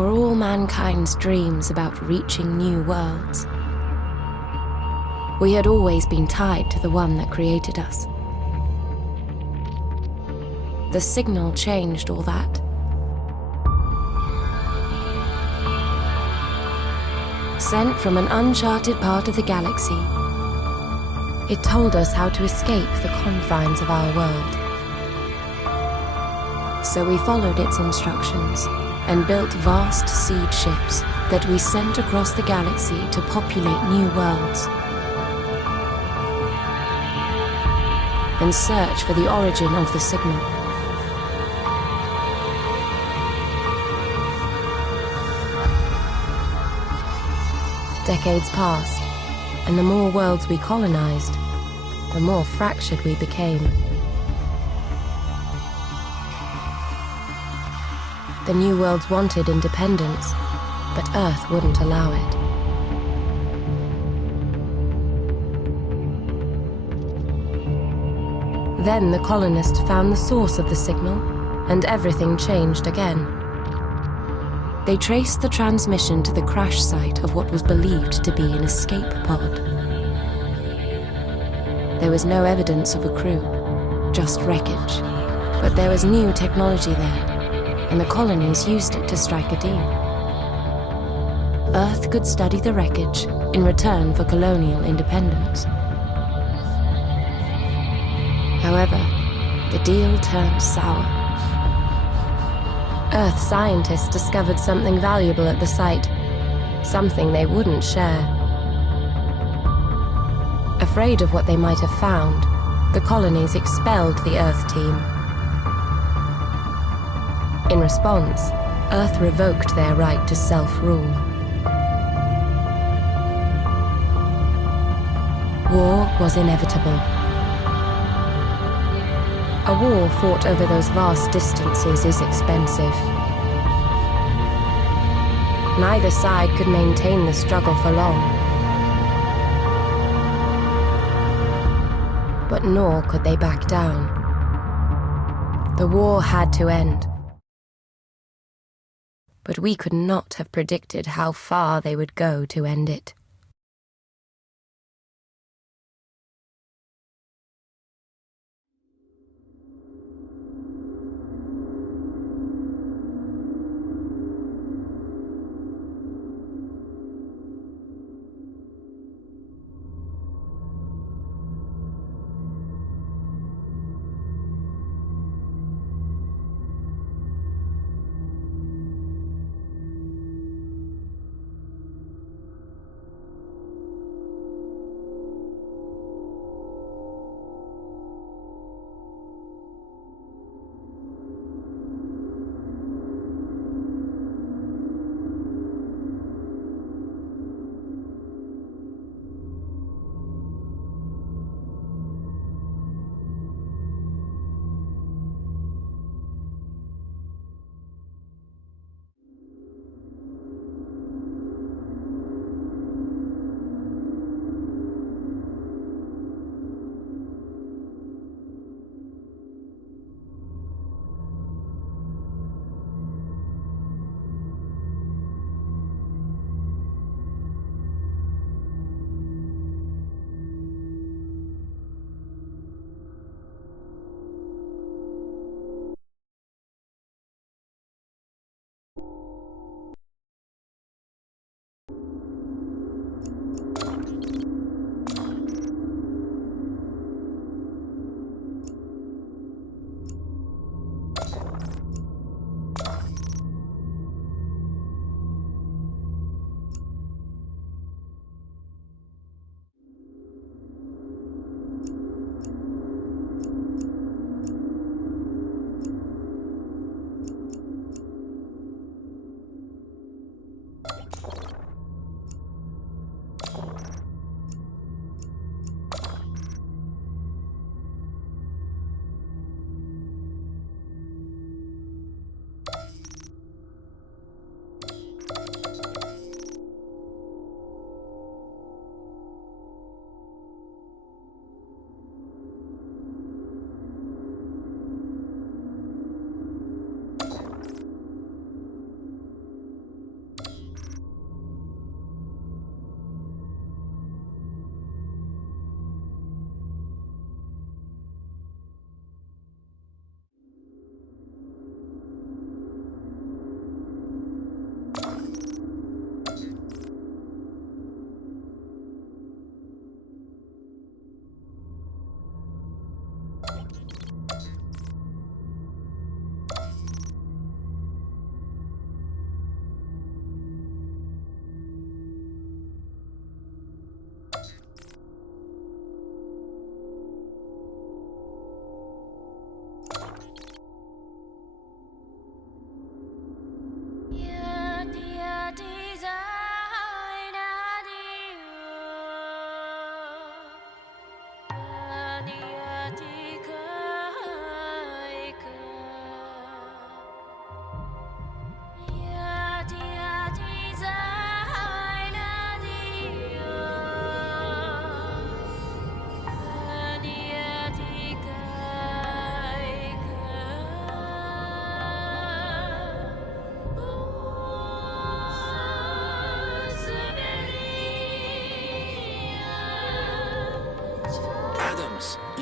for all mankind's dreams about reaching new worlds. We had always been tied to the one that created us. The signal changed all that. Sent from an uncharted part of the galaxy, it told us how to escape the confines of our world. So we followed its instructions and built vast seed ships that we sent across the galaxy to populate new worlds and search for the origin of the signal. Decades passed, and the more worlds we colonized, the more fractured we became. The new worlds wanted independence, but Earth wouldn't allow it. Then the colonists found the source of the signal, and everything changed again. They traced the transmission to the crash site of what was believed to be an escape pod. There was no evidence of a crew, just wreckage. But there was new technology there, and the colonies used it to strike a deal. Earth could study the wreckage in return for colonial independence. However, the deal turned sour. Earth scientists discovered something valuable at the site, something they wouldn't share. Afraid of what they might have found, the colonies expelled the Earth team. In response, Earth revoked their right to self-rule. War was inevitable. A war fought over those vast distances is expensive. Neither side could maintain the struggle for long. But nor could they back down. The war had to end. But we could not have predicted how far they would go to end it.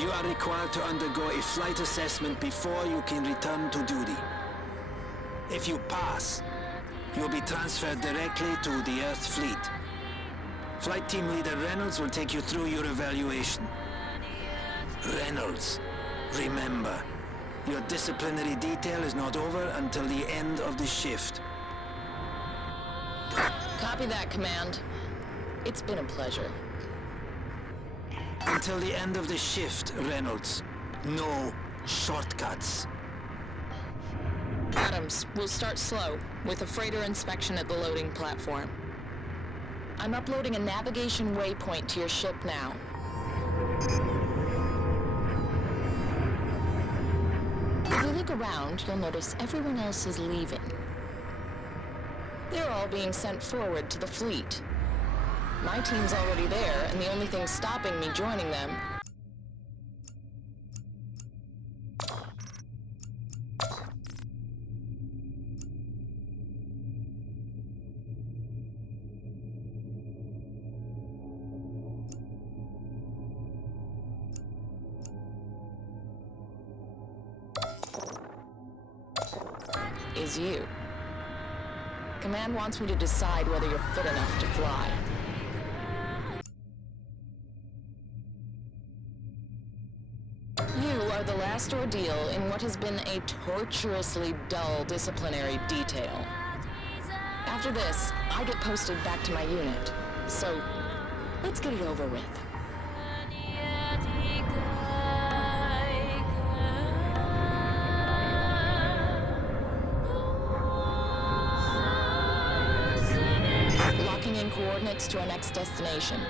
You are required to undergo a flight assessment before you can return to duty. If you pass, you will be transferred directly to the Earth Fleet. Flight Team Leader Reynolds will take you through your evaluation. Reynolds, remember, your disciplinary detail is not over until the end of the shift. Copy that, Command. It's been a pleasure. Until the end of the shift, Reynolds. No shortcuts. Adams, we'll start slow, with a freighter inspection at the loading platform. I'm uploading a navigation waypoint to your ship now. If you look around, you'll notice everyone else is leaving. They're all being sent forward to the fleet. My team's already there, and the only thing stopping me joining them is you. Command wants me to decide whether you're fit enough to fly. You are the last ordeal in what has been a torturously dull disciplinary detail. After this, I get posted back to my unit. So, let's get it over with. Locking in coordinates to our next destination.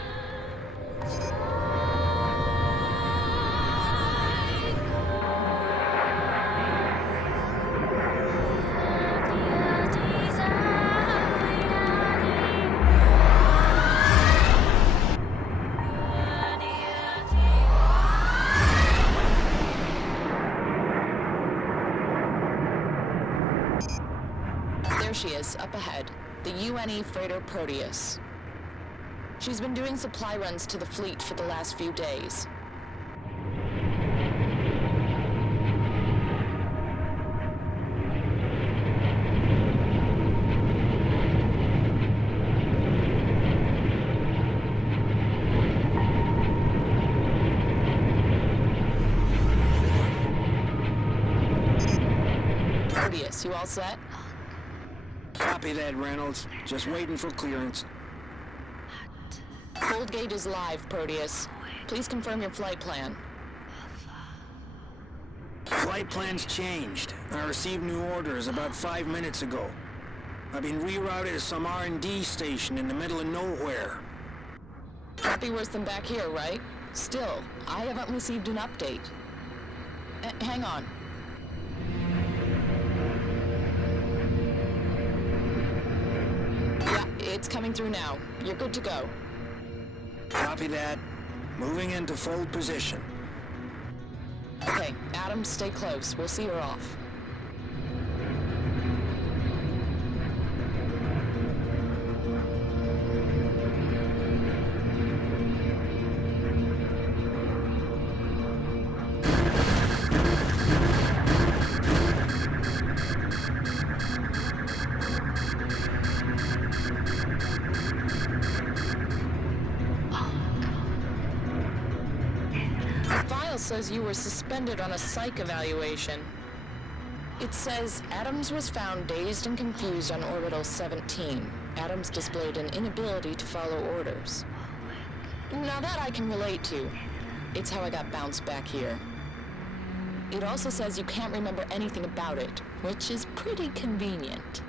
There she is, up ahead. The UNE freighter Proteus. She's been doing supply runs to the fleet for the last few days. Proteus, you all set? Copy that, Reynolds. Just waiting for clearance. Cold gate is live, Proteus. Please confirm your flight plan. Flight plan's changed. I received new orders about 5 minutes ago. I've been rerouted to some R&D station in the middle of nowhere. Can't be worse than back here, right? Still, I haven't received an update. Hang on. Yeah, it's coming through now. You're good to go. Copy that. Moving into fold position. Okay, Adams, stay close. We'll see her off. Says you were suspended on a psych evaluation. It says Adams was found dazed and confused on orbital 17. Adams displayed an inability to follow orders. Now that I can relate to. It's how I got bounced back here. It also says you can't remember anything about it, which is pretty convenient.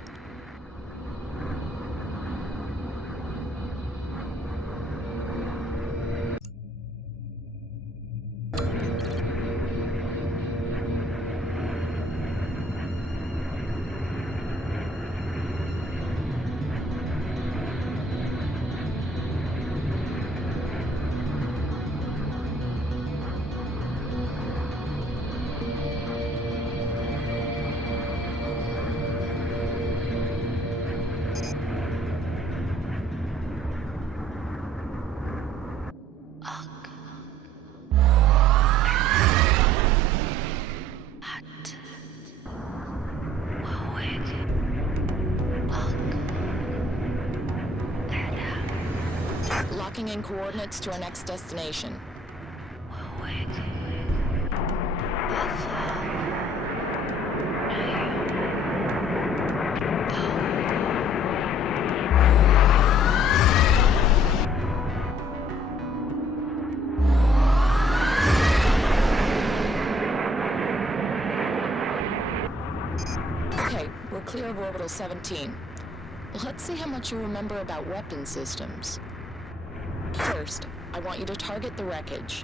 locking in coordinates to our next destination. Okay, we're clear of orbital 17. Let's see how much you remember about weapon systems. First, I want you to target the wreckage.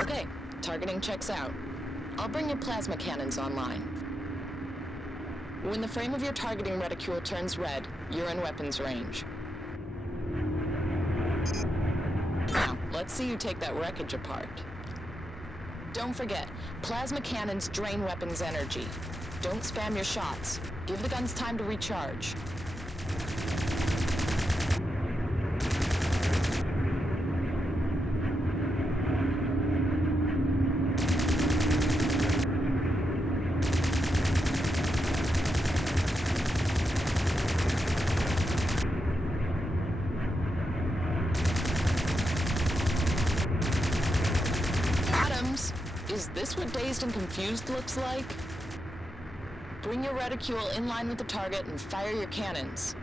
Okay, targeting checks out. I'll bring your plasma cannons online. When the frame of your targeting reticule turns red, you're in weapons range. Now, let's see you take that wreckage apart. Don't forget, plasma cannons drain weapons energy. Don't spam your shots. Give the guns time to recharge. Is this what dazed and confused looks like? Bring your reticule in line with the target and fire your cannons.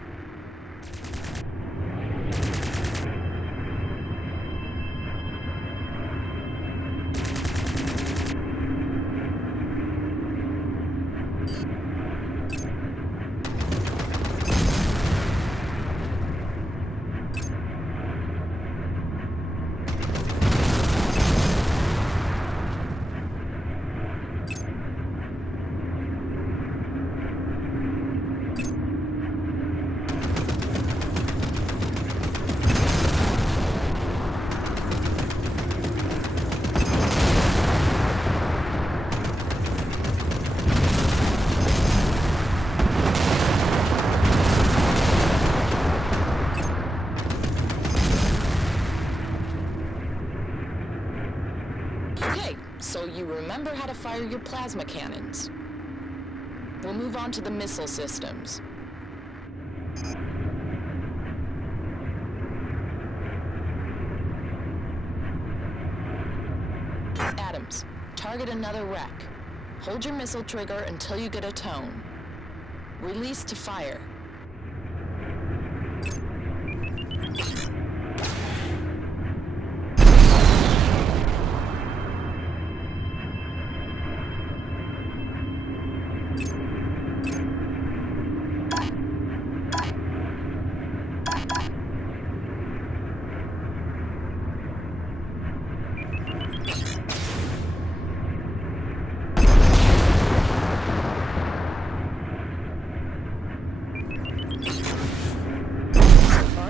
So you remember how to fire your plasma cannons. We'll move on to the missile systems. Adams, target another wreck. Hold your missile trigger until you get a tone. Release to fire.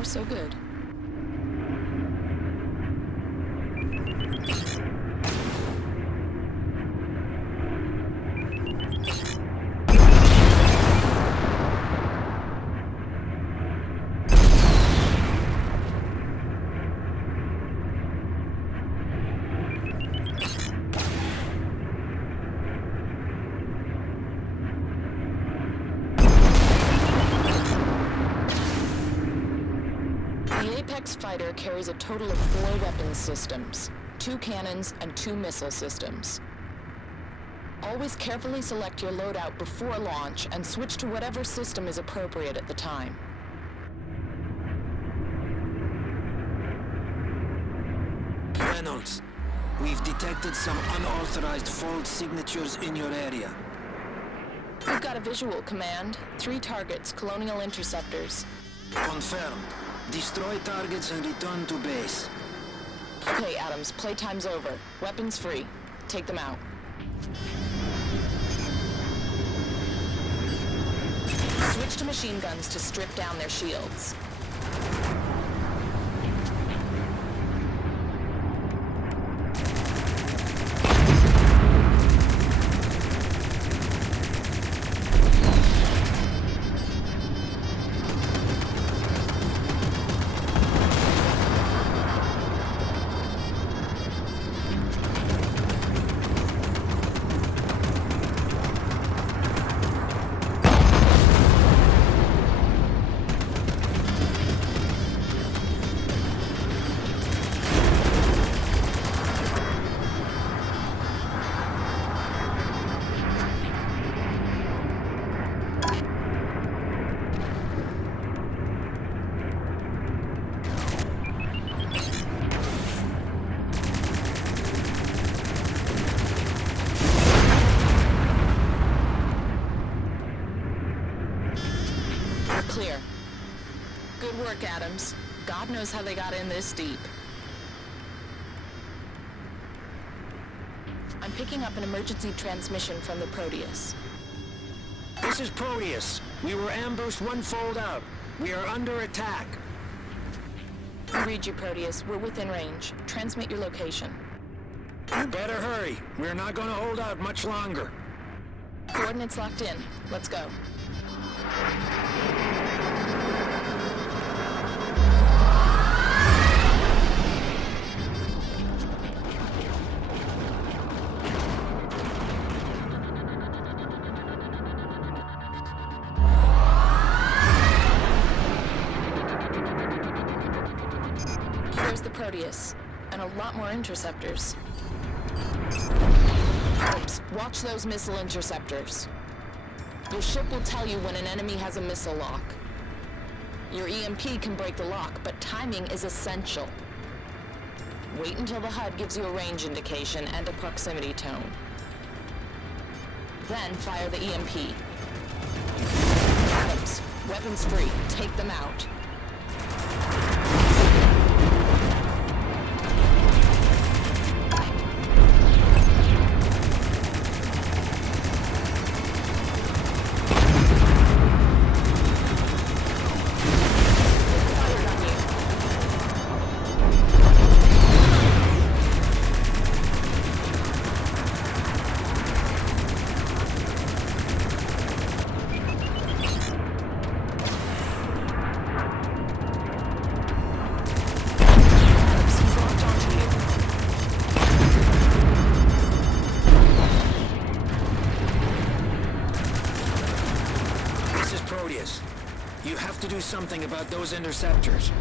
So good. Fighter carries a total of 4 weapons systems, 2 cannons and 2 missile systems. Always carefully select your loadout before launch and switch to whatever system is appropriate at the time. Reynolds, we've detected some unauthorized fault signatures in your area. We've got a visual, Command. 3 targets, Colonial Interceptors. Confirmed. Destroy targets and return to base. Okay, Adams, playtime's over. Weapons free. Take them out. Switch to machine guns to strip down their shields. Clear. Good work, Adams. God knows how they got in this deep. I'm picking up an emergency transmission from the Proteus. This is Proteus. We were ambushed one fold out. We are under attack. I read you, Proteus. We're within range. Transmit your location. You better hurry. We're not going to hold out much longer. Coordinates locked in. Let's go. There's the Proteus, and a lot more interceptors. Adams, watch those missile interceptors. Your ship will tell you when an enemy has a missile lock. Your EMP can break the lock, but timing is essential. Wait until the HUD gives you a range indication and a proximity tone. Then fire the EMP. Adams, weapons free. Take them out. You have to do something about those interceptors.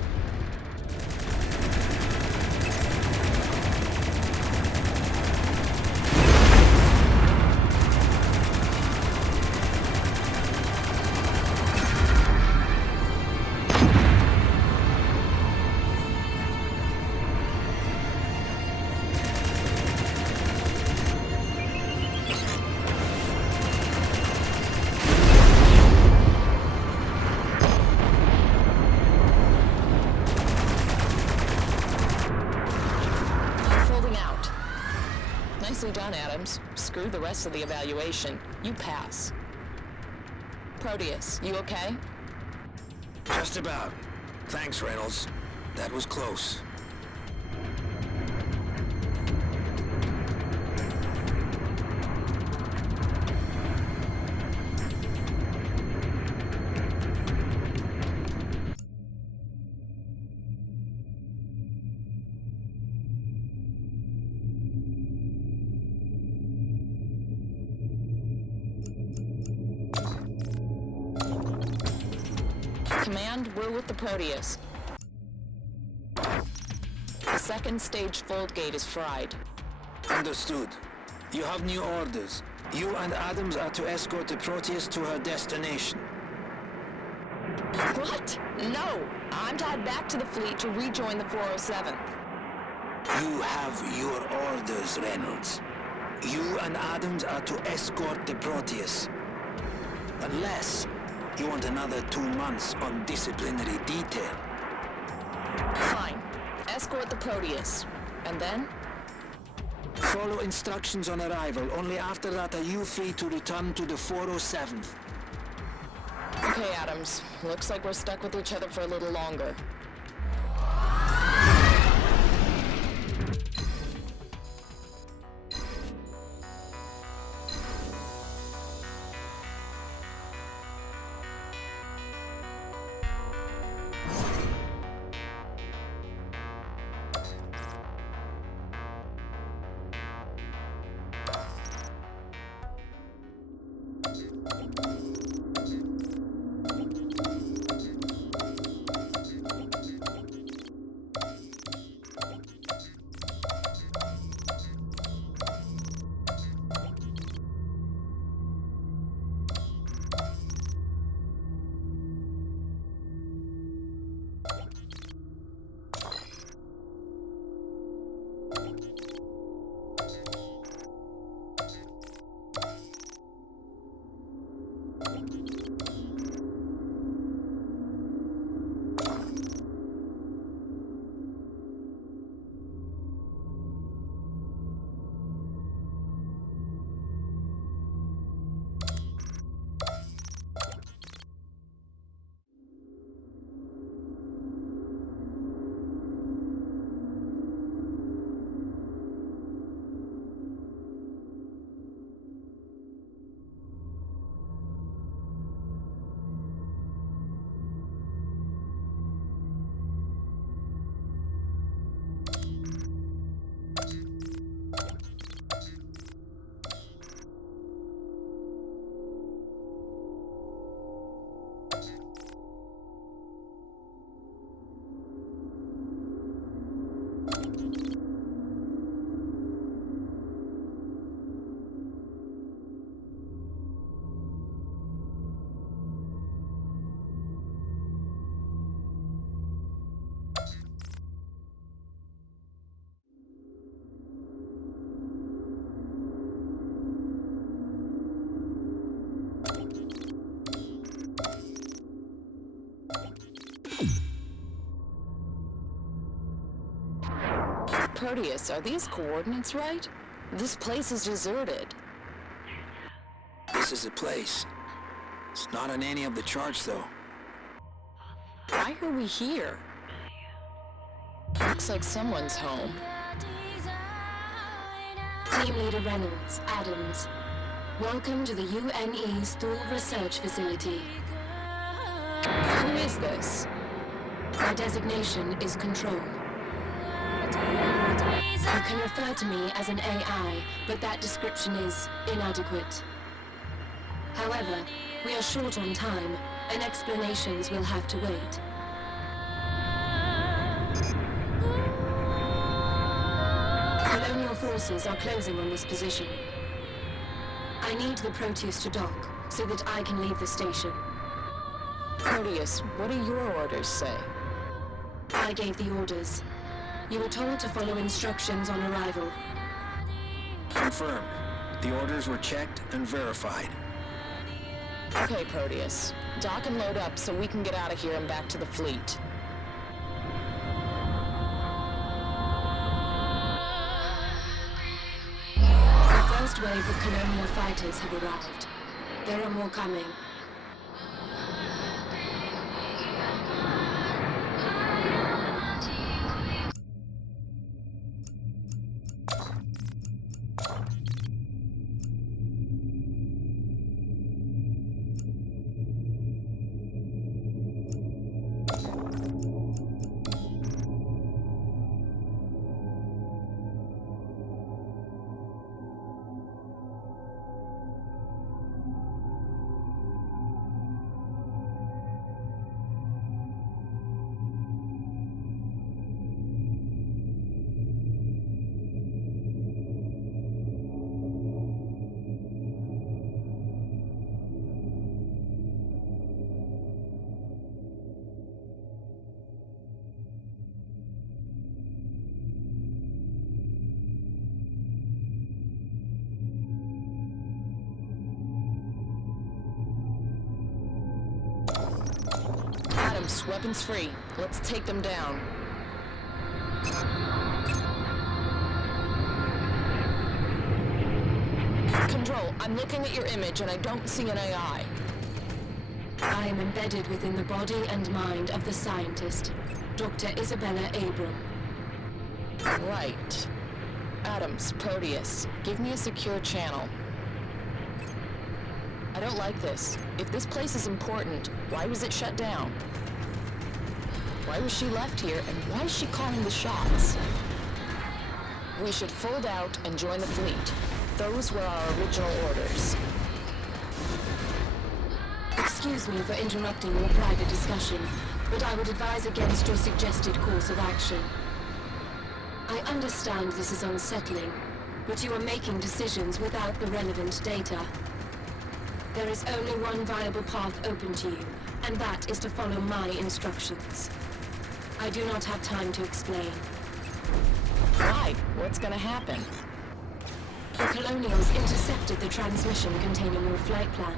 Nicely done, Adams. Screw the rest of the evaluation. You pass. Proteus, you okay? Just about. Thanks, Reynolds. That was close. Command, we're with the Proteus. The second stage fold gate is fried. Understood. You have new orders. You and Adams are to escort the Proteus to her destination. What? No! I'm tied back to the fleet to rejoin the 407th. You have your orders, Reynolds. You and Adams are to escort the Proteus. Unless you want another 2 months on disciplinary detail. Fine. Escort the Proteus. And then? Follow instructions on arrival. Only after that are you free to return to the 407th. Okay, Adams. Looks like we're stuck with each other for a little longer. Proteus, are these coordinates right? This place is deserted. This is the place. It's not on any of the charts, though. Why are we here? Looks like someone's home. Team Leader Reynolds, Adams. Welcome to the UNE's Thor Research Facility. Who is this? My designation is Control. You can refer to me as an AI, but that description is inadequate. However, we are short on time, and explanations will have to wait. Colonial forces are closing on this position. I need the Proteus to dock, so that I can leave the station. Proteus, what do your orders say? I gave the orders. You were told to follow instructions on arrival. Confirmed. The orders were checked and verified. Okay, Proteus. Dock and load up so we can get out of here and back to the fleet. The first wave of colonial fighters have arrived. There are more coming. Adams, weapons free. Let's take them down. Control, I'm looking at your image and I don't see an AI. I am embedded within the body and mind of the scientist, Dr. Isabella Abram. Right. Adams, Proteus, give me a secure channel. I don't like this. If this place is important, why was it shut down? Why was she left here, and why is she calling the shots? We should fold out and join the fleet. Those were our original orders. Excuse me for interrupting your private discussion, but I would advise against your suggested course of action. I understand this is unsettling, but you are making decisions without the relevant data. There is only one viable path open to you, and that is to follow my instructions. I do not have time to explain. Why? What's gonna happen? The Colonials intercepted the transmission containing your flight plan.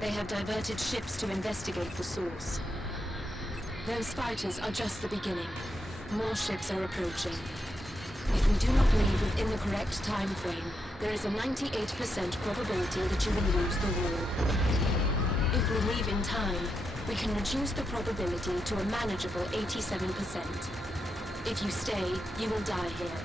They have diverted ships to investigate the source. Those fighters are just the beginning. More ships are approaching. If we do not leave within the correct time frame, there is a 98% probability that you will lose the war. If we leave in time, we can reduce the probability to a manageable 87%. If you stay, you will die here.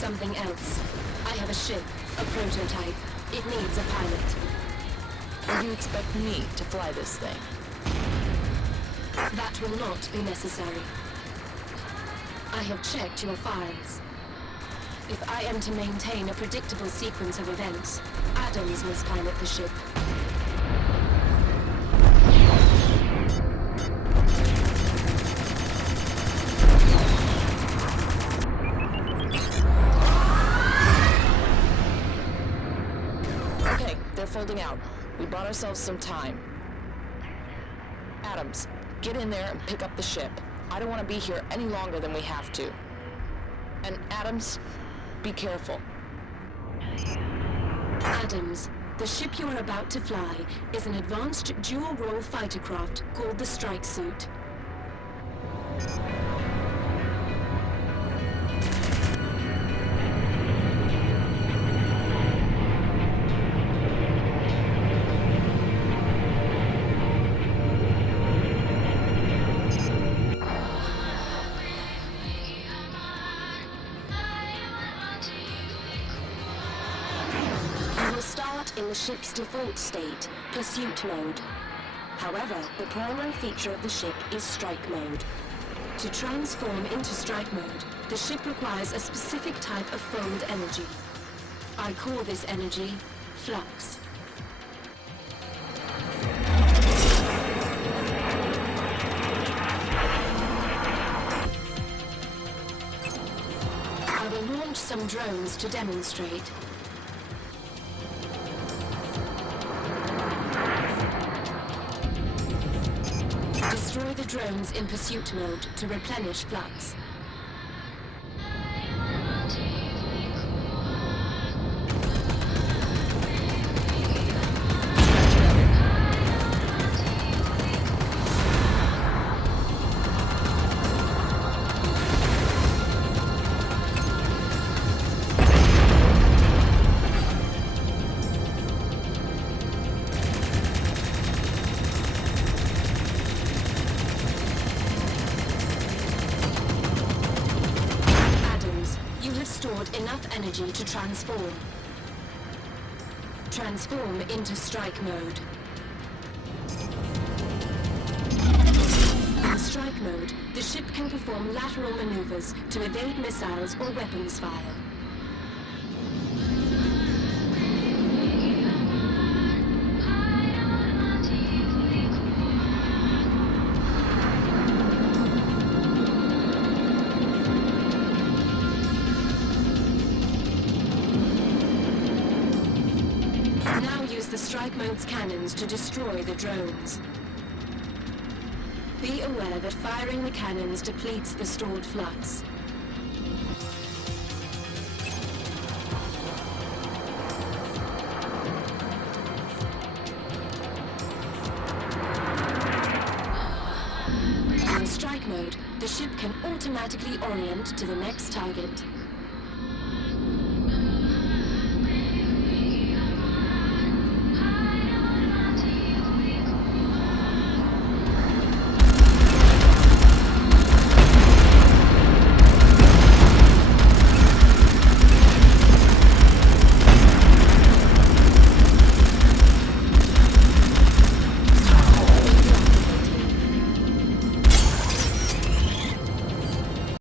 Something else. I have a ship, a prototype. It needs a pilot. And you expect me to fly this thing? That will not be necessary. I have checked your files. If I am to maintain a predictable sequence of events, Adams must pilot the ship. Folding out. We bought ourselves some time. Adams, get in there and pick up the ship. I don't want to be here any longer than we have to. And Adams, be careful. Adams, the ship you are about to fly is an advanced dual-role fighter craft called the Strike Suit. In the ship's default state, pursuit mode. However, the primary feature of the ship is strike mode. To transform into strike mode, the ship requires a specific type of forward energy. I call this energy flux. I will launch some drones to demonstrate. Destroy the drones in pursuit mode to replenish flux. Enough energy to transform. Transform into strike mode. In strike mode, the ship can perform lateral maneuvers to evade missiles or weapons fire. The strike mode's cannons to destroy the drones. Be aware that firing the cannons depletes the stored flux. In strike mode, the ship can automatically orient to the next target.